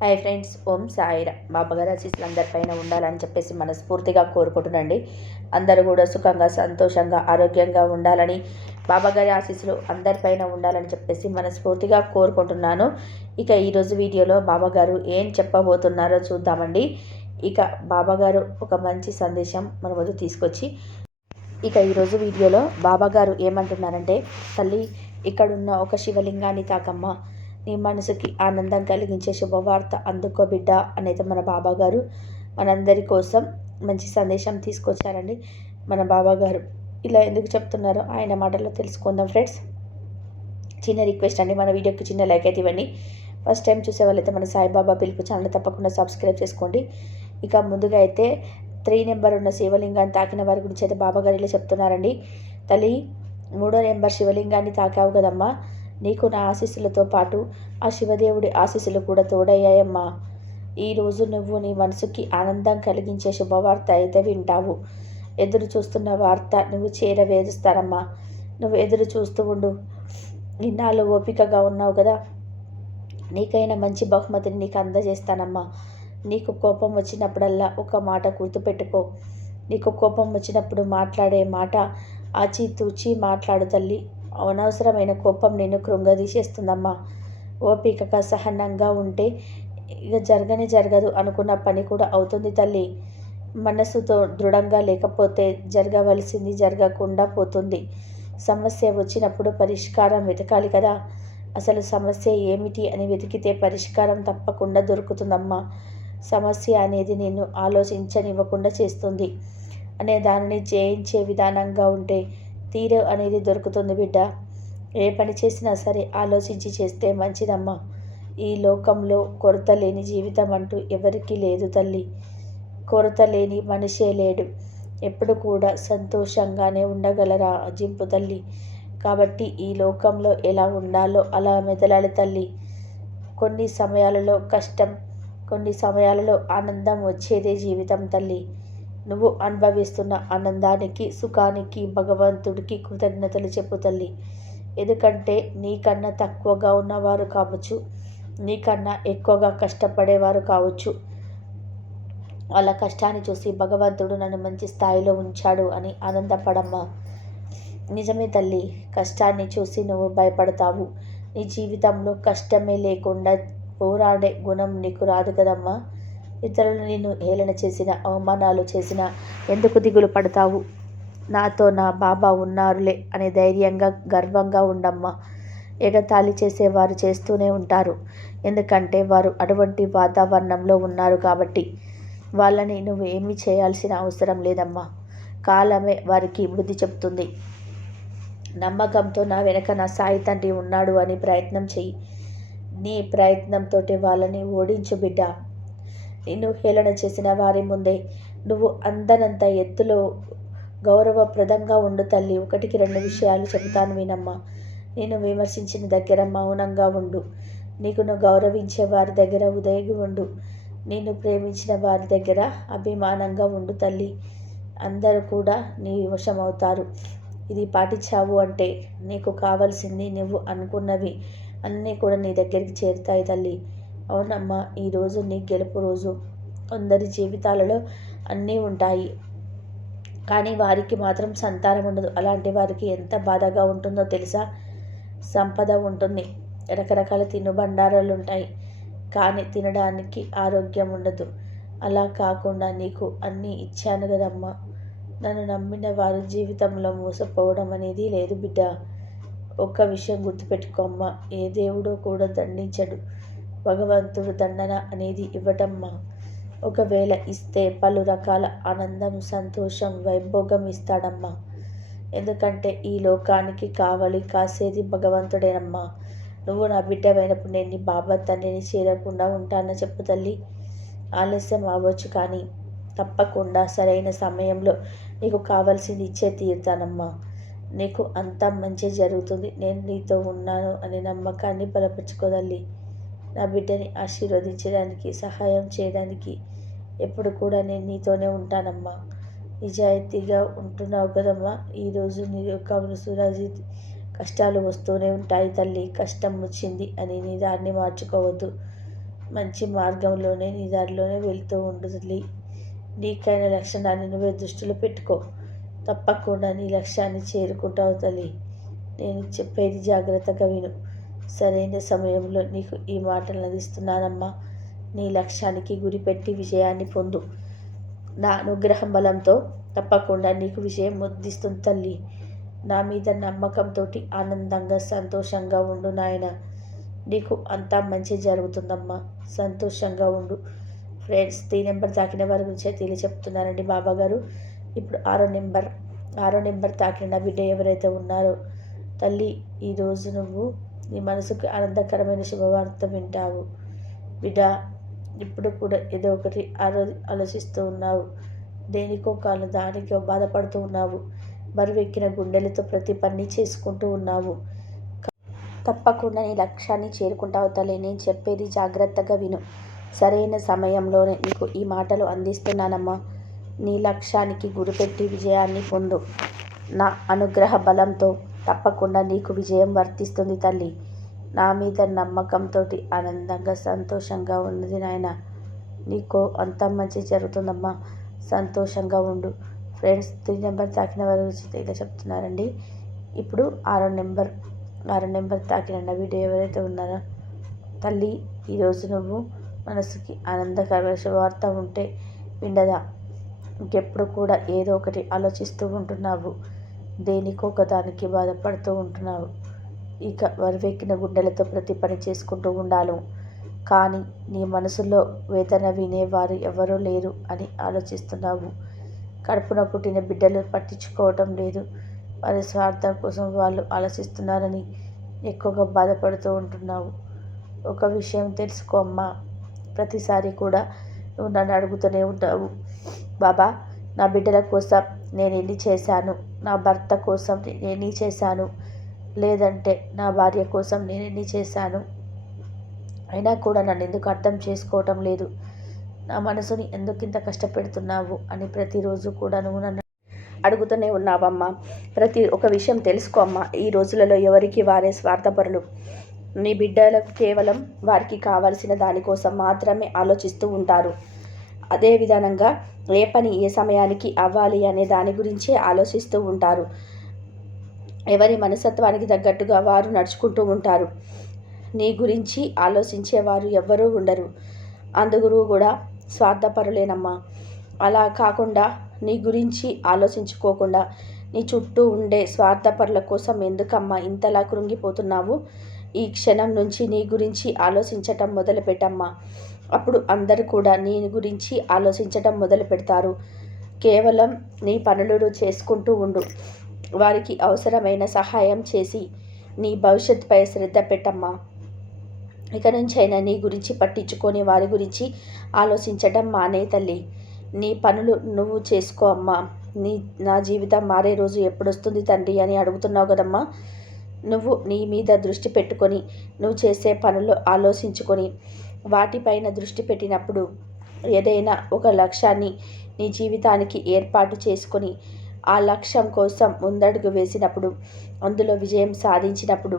Hi friends ఓం సాయిరా. బాబాగారు ఆశీస్సులు అందరిపైన ఉండాలని చెప్పేసి మనస్ఫూర్తిగా కోరుకుంటున్నాండి అందరూ కూడా సుఖంగా సంతోషంగా ఆరోగ్యంగా ఉండాలని బాబాగారి ఆశీస్సులు అందరిపైన ఉండాలని చెప్పేసి మనస్ఫూర్తిగా కోరుకుంటున్నాను. ఇక ఈరోజు వీడియోలో బాబాగారు ఏం చెప్పబోతున్నారో చూద్దామండి. ఇక బాబాగారు ఒక మంచి సందేశం మన ముందు తీసుకొచ్చి ఇక ఈరోజు వీడియోలో బాబాగారు ఏమంటున్నారంటే తల్లి ఇక్కడున్న ఒక శివలింగాన్ని తాకమ్మ. నీ మనసుకి ఆనందం కలిగించే శుభవార్త అందుకో బిడ్డ అనేది మన బాబాగారు మనందరి కోసం మంచి సందేశం తీసుకొచ్చారండి మన బాబాగారు. ఇలా ఎందుకు చెప్తున్నారో ఆయన మాటల్లో తెలుసుకుందాం ఫ్రెండ్స్. చిన్న రిక్వెస్ట్ అండి మన వీడియోకి చిన్న లైక్ అయితే ఇవ్వండి. ఫస్ట్ టైం చూసే వాళ్ళైతే మన సాయిబాబా పిలుపు ఛానల్ తప్పకుండా సబ్స్క్రైబ్ చేసుకోండి. ఇక ముందుగా అయితే త్రీ నెంబర్ ఉన్న శివలింగాన్ని తాకిన వారి గురించి అయితే బాబాగారు ఇలా చెప్తున్నారండి. తల్లి మూడో నెంబర్ శివలింగాన్ని తాకావు కదమ్మా. నీకు నా ఆశీస్సులతో పాటు ఆ శివదేవుడి ఆశీస్సులు కూడా తోడయ్యాయమ్మా. ఈరోజు నువ్వు నీ మనసుకి ఆనందం కలిగించే శుభవార్త అయితే వింటావు. ఎదురు చూస్తున్న వార్త నువ్వు చేరవేరుస్తారమ్మా. నువ్వు ఎదురు చూస్తూ ఉండు. ఇన్నాళ్ళు ఓపికగా ఉన్నావు కదా. నీకైనా మంచి బహుమతిని నీకు అందజేస్తానమ్మా. నీకు కోపం వచ్చినప్పుడల్లా ఒక మాట గుర్తుపెట్టుకో. నీకు కోపం వచ్చినప్పుడు మాట్లాడే మాట ఆచితూచి మాట్లాడు తల్లి. అనవసరమైన కోపం నేను కృంగదీసేస్తుందమ్మా. ఓపికగా సహనంగా ఉంటే ఇక జరగని జరగదు అనుకున్న పని కూడా అవుతుంది తల్లి. మనసుతో దృఢంగా లేకపోతే జరగవలసింది జరగకుండా పోతుంది. సమస్య వచ్చినప్పుడు పరిష్కారం వెతకాలి కదా. అసలు సమస్య ఏమిటి అని వెతికితే పరిష్కారం తప్పకుండా దొరుకుతుందమ్మా. సమస్య అనేది నేను ఆలోచించనివ్వకుండా చేస్తుంది. అనే దానిని జయించే విధానంగా ఉంటే తీరు అనేది దొరుకుతుంది బిడ్డ. ఏ పని చేసినా సరే ఆలోచించి చేస్తే మంచిదమ్మా. ఈ లోకంలో కొరత లేని జీవితం అంటూ ఎవరికీ లేదు తల్లి. కొరత లేని మనిషే లేడు. ఎప్పుడు కూడా సంతోషంగానే ఉండగలరా జింపు తల్లి? కాబట్టి ఈ లోకంలో ఎలా ఉండాలో అలా మెదలాలి తల్లి. కొన్ని సమయాలలో కష్టం కొన్ని సమయాలలో ఆనందం వచ్చేదే జీవితం తల్లి. నువ్వు అనుభవిస్తున్న ఆనందానికి సుఖానికి భగవంతుడికి కృతజ్ఞతలు చెప్పు తల్లి. ఎందుకంటే నీకన్నా తక్కువగా ఉన్నవారు కావచ్చు నీకన్నా ఎక్కువగా కష్టపడేవారు కావచ్చు. వాళ్ళ కష్టాన్ని చూసి భగవంతుడు నన్ను మంచి స్థాయిలో ఉంచాడు అని ఆనందపడమ్మా. నిజమే తల్లి కష్టాన్ని చూసి నువ్వు భయపడతావు. నీ జీవితంలో కష్టమే లేకుండా పోరాడే గుణం నీకు రాదు కదమ్మా. ఇతరులు నిన్ను హేళన చేసిన అవమానాలు చేసిన ఎందుకు దిగులు పడతావు? నాతో నా బాబా ఉన్నారులే అనే ధైర్యంగా గర్వంగా ఉండమ్మా. ఎగతాళి చేసేవారు చేస్తూనే ఉంటారు. ఎందుకంటే వారు అటువంటి వాతావరణంలో ఉన్నారు కాబట్టి వాళ్ళని నువ్వు ఏమీ చేయాల్సిన అవసరం లేదమ్మా. కాలమే వారికి బుద్ధి చెప్తుంది. నమ్మకంతో నా వెనక నా సాయి తండ్రి ఉన్నాడు అని ప్రయత్నం చెయ్యి. నీ ప్రయత్నంతో వాళ్ళని ఓడించు బిడ్డ. నిన్ను హేళన చేసిన వారి ముందే నువ్వు అందనంత ఎత్తులో గౌరవప్రదంగా ఉండు తల్లి. ఒకటికి రెండు విషయాలు చెబుతాను వినమ్మా. నేను విమర్శించిన దగ్గర మౌనంగా ఉండు. నీకు నువ్వు గౌరవించే వారి దగ్గర ఉదయగి ఉండు. నేను ప్రేమించిన వారి దగ్గర అభిమానంగా ఉండు తల్లి. అందరూ కూడా నీ వశమవుతారు. ఇది పాటించావు అంటే నీకు కావాల్సింది నువ్వు అనుకున్నవి అన్నీ కూడా నీ దగ్గరికి చేరుతాయి తల్లి. అవునమ్మా ఈరోజు నీ గెలుపు రోజు. అందరి జీవితాలలో అన్నీ ఉంటాయి. కానీ వారికి మాత్రం సంతానం ఉండదు. అలాంటి వారికి ఎంత బాధగా ఉంటుందో తెలుసా? సంపద ఉంటుంది. రకరకాల తినుబండారాలు ఉంటాయి. కానీ తినడానికి ఆరోగ్యం ఉండదు. అలా కాకుండా నీకు అన్నీ ఇచ్చాను కదమ్మా. నన్ను నమ్మిన వారి జీవితంలో మోసపోవడం అనేది లేదు బిడ్డ. ఒక్క విషయం గుర్తుపెట్టుకోమ్మా ఏ దేవుడో కూడా దండించడు. భగవంతుడు దండన అనేది ఇవ్వటమ్మా. ఒకవేళ ఇస్తే పలు రకాల ఆనందం సంతోషం వైభోగం ఇస్తాడమ్మా. ఎందుకంటే ఈ లోకానికి కావాలి కాసేది భగవంతుడేనమ్మా. నువ్వు నా బిడ్డమైనప్పుడు నేను నీ బాబా తండ్రిని చేరకుండా ఉంటానని చెప్పు తల్లి. ఆలస్యం అవ్వచ్చు కానీ తప్పకుండా సరైన సమయంలో నీకు కావాల్సింది ఇచ్చే తీరుతానమ్మా. నీకు అంతా మంచి జరుగుతుంది. నేను నీతో ఉన్నాను అనే నమ్మకాన్ని బలపరుచుకోదల్లి నా బిడ్డని ఆశీర్వదించడానికి సహాయం చేయడానికి ఎప్పుడు కూడా నేను నీతోనే ఉంటానమ్మా. నిజాయితీగా ఉంటున్నావు కదమ్మా. ఈరోజు నీ యొక్క సురాజిత్ కష్టాలు వస్తూనే ఉంటాయి తల్లి. కష్టం వచ్చింది అని నీ దారిని మార్చుకోవద్దు. మంచి మార్గంలోనే నీ దారిలోనే వెళ్తూ ఉండు తల్లి. నీకైన లక్ష్యాన్ని నువ్వే దృష్టిలో పెట్టుకో. తప్పకుండా నీ లక్ష్యాన్ని చేరుకుంటావు తల్లి. నేను చెప్పేది జాగ్రత్తగా విను. సరైన సమయంలో నీకు ఈ మాటలు అందిస్తున్నానమ్మా. నీ లక్ష్యానికి గురిపెట్టి విజయాన్ని పొందు. నా అనుగ్రహం బలంతో తప్పకుండా నీకు విజయం ముద్దిస్తుంది తల్లి. నా మీద నమ్మకంతో ఆనందంగా సంతోషంగా ఉండు నాయన. నీకు అంతా మంచి జరుగుతుందమ్మా. సంతోషంగా ఉండు. ఫ్రెండ్స్ త్రీ నెంబర్ తాకిన వారి గురించి తెలియ చెప్తున్నారండి బాబా గారు. ఇప్పుడు ఆరో నెంబర్ ఆరో నెంబర్ తాకిన బిడ్డ ఎవరైతే ఉన్నారో తల్లి ఈరోజు నువ్వు నీ మనసుకు ఆనందకరమైన శుభవార్త వింటావు. బిడ్డ ఇప్పుడు కూడా ఏదో ఒకటి ఆలో ఆలోచిస్తూ ఉన్నావు. దేనికో కాను దానికో బాధపడుతూ ఉన్నావు. బరువెక్కిన గుండెలతో ప్రతి పని చేసుకుంటూ ఉన్నావు. తప్పకుండా నీ లక్ష్యాన్ని చేరుకుంటావు తల్లి. నేను చెప్పేది జాగ్రత్తగా విను. సరైన సమయంలోనే నీకు ఈ మాటలు అందిస్తున్నానమ్మా. నీ లక్ష్యానికి గురిపెట్టి విజయాన్ని పొందు. నా అనుగ్రహ బలంతో తప్పకుండా నీకు విజయం వర్తిస్తుంది తల్లి. నా మీద నమ్మకంతో ఆనందంగా సంతోషంగా ఉన్నది నాయన. నీకు అంత మంచి జరుగుతుందమ్మా. సంతోషంగా ఉండు. ఫ్రెండ్స్ త్రీ నెంబర్ తాకిన వారి గురించి ఇలా చెప్తున్నారండి. ఇప్పుడు ఆరో నెంబర్ ఆరో నెంబర్ తాకిన వీడియో ఎవరైతే ఉన్నారో తల్లి ఈరోజు నువ్వు మనసుకి ఆనందకరమైన శుభవార్త ఉంటే విండదా? ఇంకెప్పుడు కూడా ఏదో ఒకటి ఆలోచిస్తూ ఉంటున్నావు. దేనికో ఒక దానికి బాధపడుతూ ఉంటున్నావు? ఇక వరివెక్కిన గుండెలతో ప్రతి పని చేసుకుంటూ ఉండాలి. కానీ నీ మనసులో వేదన వినేవారు ఎవరూ లేరు అని ఆలోచిస్తున్నావు. కడుపున పుట్టిన బిడ్డలు పట్టించుకోవటం లేదు. వారి స్వార్థం కోసం వాళ్ళు ఆలోచిస్తున్నారని ఎక్కువగా బాధపడుతూ ఉంటున్నావు. ఒక విషయం తెలుసుకో అమ్మా. ప్రతిసారి కూడా నువ్వు నన్ను అడుగుతూనే ఉంటావు. బాబా నా బిడ్డల కోసం నేను ఎన్ని చేశాను? నా భర్త కోసం నేను చేశాను? లేదంటే నా భార్య కోసం నేను చేశాను? అయినా కూడా నన్ను ఎందుకు అర్థం చేసుకోవటం లేదు. నా మనసుని ఎందుకు ఇంత కష్టపెడుతున్నావు? అని ప్రతిరోజు కూడా నువ్వు నన్ను అడుగుతూనే ఉన్నావమ్మా. ప్రతి ఒక విషయం తెలుసుకో అమ్మా. ఈ రోజులలో ఎవరికి వారే స్వార్థపరులు. నీ బిడ్డలకు కేవలం వారికి కావలసిన దానికోసం మాత్రమే ఆలోచిస్తూ ఉంటారు. అదే విధానంగా ఏ పని ఏ సమయానికి అవ్వాలి అనే దాని గురించే ఆలోచిస్తూ ఉంటారు. ఎవరి మనస్తత్వానికి తగ్గట్టుగా వారు నడుచుకుంటూ ఉంటారు. నీ గురించి ఆలోచించేవారు ఎవ్వరూ ఉండరు. అందుగురు కూడా స్వార్థపరులేనమ్మా. అలా కాకుండా నీ గురించి ఆలోచించుకోకుండా నీ చుట్టూ ఉండే స్వార్థపరుల కోసం ఎందుకమ్మా ఇంతలా కృంగిపోతున్నావు? ఈ క్షణం నుంచి నీ గురించి ఆలోచించటం మొదలుపెట్టమ్మా. అప్పుడు అందరు కూడా నీ గురించి ఆలోచించటం మొదలు పెడతారు. కేవలం నీ పనులు చేసుకుంటూ ఉండు. వారికి అవసరమైన సహాయం చేసి నీ భవిష్యత్తుపై శ్రద్ధ పెట్టమ్మా. ఇక నుంచైనా నీ గురించి పట్టించుకొని వారి గురించి ఆలోచించడం మానే తల్లి. నీ పనులు నువ్వు చేసుకో అమ్మా. నీ నా జీవితం మారే రోజు ఎప్పుడొస్తుంది తండ్రి అని అడుగుతున్నావు కదమ్మా. నువ్వు నీ మీద దృష్టి పెట్టుకొని నువ్వు చేసే పనులు ఆలోచించుకొని వాటిపైన దృష్టి పెట్టినప్పుడు ఏదైనా ఒక లక్ష్యాన్ని నీ జీవితానికి ఏర్పాటు చేసుకొని ఆ లక్ష్యం కోసం ముందడుగు వేసినప్పుడు అందులో విజయం సాధించినప్పుడు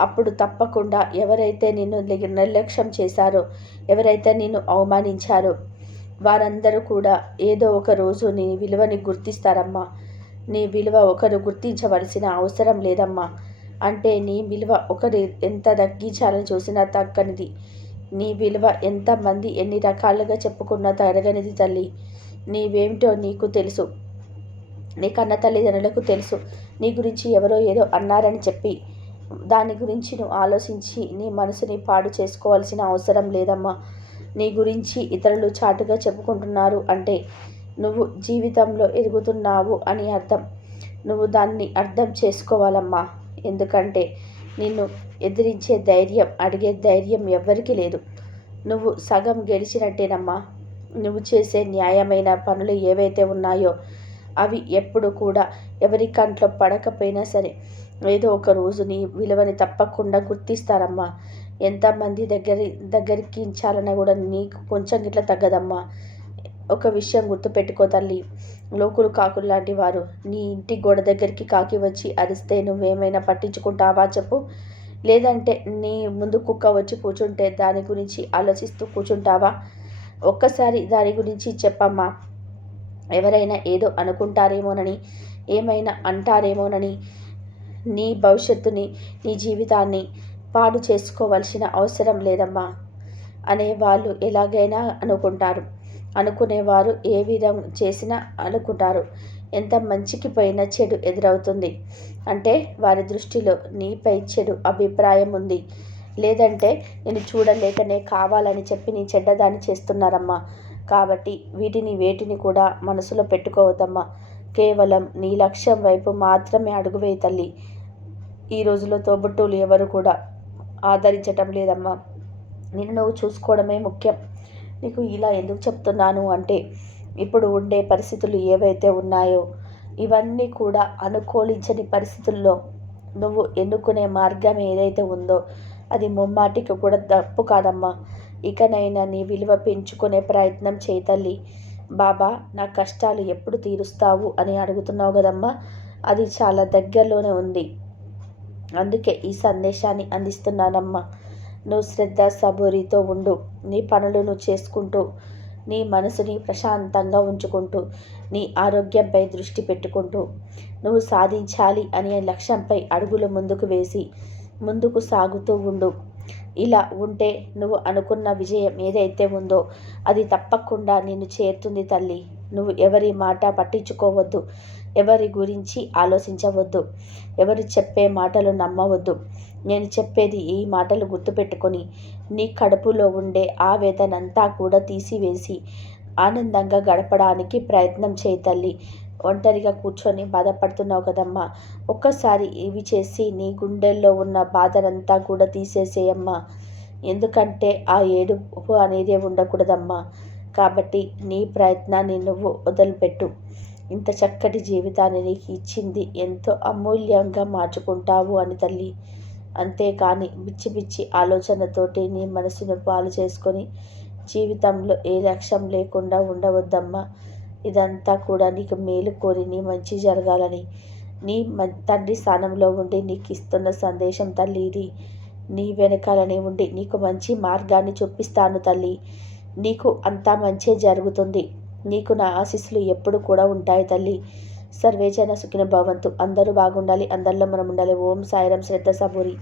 అప్పుడు తప్పకుండా ఎవరైతే నిన్ను నిర్లక్ష్యం చేశారో ఎవరైతే నిన్ను అవమానించారో వారందరూ కూడా ఏదో ఒక రోజు నీ విలువని గుర్తిస్తారమ్మా. నీ విలువ ఒకరు గుర్తించవలసిన అవసరం లేదమ్మా. అంటే నీ విలువ ఒకరు ఎంత తగ్గించాలని చూసినా తగ్గనిది. నీ విలువ ఎంతమంది ఎన్ని రకాలుగా చెప్పుకున్నా తరగనిది తల్లి. నీవేమిటో నీకు తెలుసు. నీ కన్న తల్లిదండ్రులకు తెలుసు. నీ గురించి ఎవరో ఏదో అన్నారని చెప్పి దాని గురించి నువ్వు ఆలోచించి నీ మనసుని పాడు చేసుకోవాల్సిన అవసరం లేదమ్మా. నీ గురించి ఇతరులు చాటుగా చెప్పుకుంటున్నారు అంటే నువ్వు జీవితంలో ఎదుగుతున్నావు అని అర్థం. నువ్వు దాన్ని అర్థం చేసుకోవాలమ్మా. ఎందుకంటే నిన్ను ఎదిరించే ధైర్యం అడిగే ధైర్యం ఎవ్వరికీ లేదు. నువ్వు సగం గెలిచినట్టేనమ్మా. నువ్వు చేసే న్యాయమైన పనులు ఏవైతే ఉన్నాయో అవి ఎప్పుడు కూడా ఎవరి కంట్లో పడకపోయినా సరే ఏదో ఒక రోజు నీ విలువని తప్పకుండా గుర్తిస్తారమ్మా. ఎంతమంది దగ్గర దగ్గరికి ఇచ్చాలన్నా కూడా నీకు కొంచెం గిట్ల తగ్గదమ్మా. ఒక విషయం గుర్తుపెట్టుకో తల్లి. లోకులు కాకులు లాంటి వారు. నీ ఇంటి గోడ దగ్గరికి కాకి వచ్చి అరిస్తే నువ్వేమైనా పట్టించుకుంటావా చెప్పు. లేదంటే నీ ముందు కుక్క వచ్చి కూర్చుంటే దాని గురించి ఆలోచిస్తూ కూర్చుంటావా? ఒక్కసారి దాని గురించి చెప్పమ్మా. ఎవరైనా ఏదో అనుకుంటారేమోనని ఏమైనా అంటారేమోనని నీ భవిష్యత్తుని నీ జీవితాన్ని పాడు చేసుకోవాల్సిన అవసరం లేదమ్మా. అనే వాళ్ళు ఎలాగైనా అనుకుంటారు. అనుకునేవారు ఏ విధం చేసినా అనుకుంటారు. ఎంత మంచికి పోయినా చెడు ఎదురవుతుంది. అంటే వారి దృష్టిలో నీపై చెడు అభిప్రాయం ఉంది. లేదంటే నేను చూడలేకనే కావాలని చెప్పి నీ చెడ్డదాన్ని చేస్తున్నారమ్మా. కాబట్టి వీటిని వేటిని కూడా మనసులో పెట్టుకోవద్దమ్మా. కేవలం నీ లక్ష్యం వైపు మాత్రమే అడుగువేయి తల్లి. ఈ రోజులో తోబుట్టువులు ఎవరు కూడా ఆదరించటం లేదమ్మా. నిన్ను నువ్వు చూసుకోవడమే ముఖ్యం. నీకు ఇలా ఎందుకు చెప్తున్నాను అంటే ఇప్పుడు ఉండే పరిస్థితులు ఏవైతే ఉన్నాయో ఇవన్నీ కూడా అనుకూలించని పరిస్థితుల్లో నువ్వు ఎన్నుకునే మార్గం ఏదైతే ఉందో అది ముమ్మాటికి కూడా తప్పు కాదమ్మా. ఇకనైనా నీ విలువ పెంచుకునే ప్రయత్నం చేయతల్లి బాబా నా కష్టాలు ఎప్పుడు తీరుస్తావు అని అడుగుతున్నావు కదమ్మా. అది చాలా దగ్గరలోనే ఉంది. అందుకే ఈ సందేశాన్ని అందిస్తున్నానమ్మా. నువ్వు శ్రద్ధ సబూరితో ఉండు. నీ పనులను చేసుకుంటూ నీ మనసుని ప్రశాంతంగా ఉంచుకుంటూ నీ ఆరోగ్యంపై దృష్టి పెట్టుకుంటూ నువ్వు సాధించాలి అనే లక్ష్యంపై అడుగులు ముందుకు వేసి ముందుకు సాగుతూ ఉండు. ఇలా ఉంటే నువ్వు అనుకున్న విజయం ఏదైతే ఉందో అది తప్పకుండా నిన్ను చేరుతుంది తల్లి. నువ్వు ఎవరి మాట పట్టించుకోవద్దు. ఎవరి గురించి ఆలోచించవద్దు. ఎవరు చెప్పే మాటలు నమ్మవద్దు. నేను చెప్పేది ఈ మాటలు గుర్తుపెట్టుకొని నీ కడుపులో ఉండే ఆవేదనంతా కూడా తీసివేసి ఆనందంగా గడపడానికి ప్రయత్నం చేయి తల్లి. ఒంటరిగా కూర్చొని బాధపడుతున్నావు కదమ్మా. ఒక్కసారి ఇవి చేసి నీ గుండెల్లో ఉన్న బాధనంతా కూడా తీసేసేయమ్మా. ఎందుకంటే ఆ ఏడుపు అనేది ఉండకూడదమ్మా. కాబట్టి నీ ప్రయత్నాన్ని నువ్వు వదిలిపెట్టు. ఇంత చక్కటి జీవితాన్ని నీకు ఇచ్చింది ఎంతో అమూల్యంగా మార్చుకుంటావు అని తల్లి. అంతేకాని పిచ్చి పిచ్చి ఆలోచనతోటి నీ మనసును పాలు చేసుకొని జీవితంలో ఏ లక్ష్యం లేకుండా ఉండవద్దమ్మా. ఇదంతా కూడా నీకు మేలు కోరి నీ మంచి జరగాలని. నీ తండ్రి స్థానంలో ఉండి నీకు ఇస్తున్న సందేశం తల్లి ఇది. నీ వెనకాలనే ఉండి నీకు మంచి మార్గాన్ని చూపిస్తాను తల్లి. నీకు అంతా మంచి జరుగుతుంది. నీకు నా ఆశీస్సులు ఎప్పుడు కూడా ఉంటాయి తల్లి. సర్వేజన సుఖిన భవంతు. అందరూ బాగుండాలి. అందరిలో మనం ఉండాలి. ఓం సాయిరం. శ్రద్ధ సబూరి.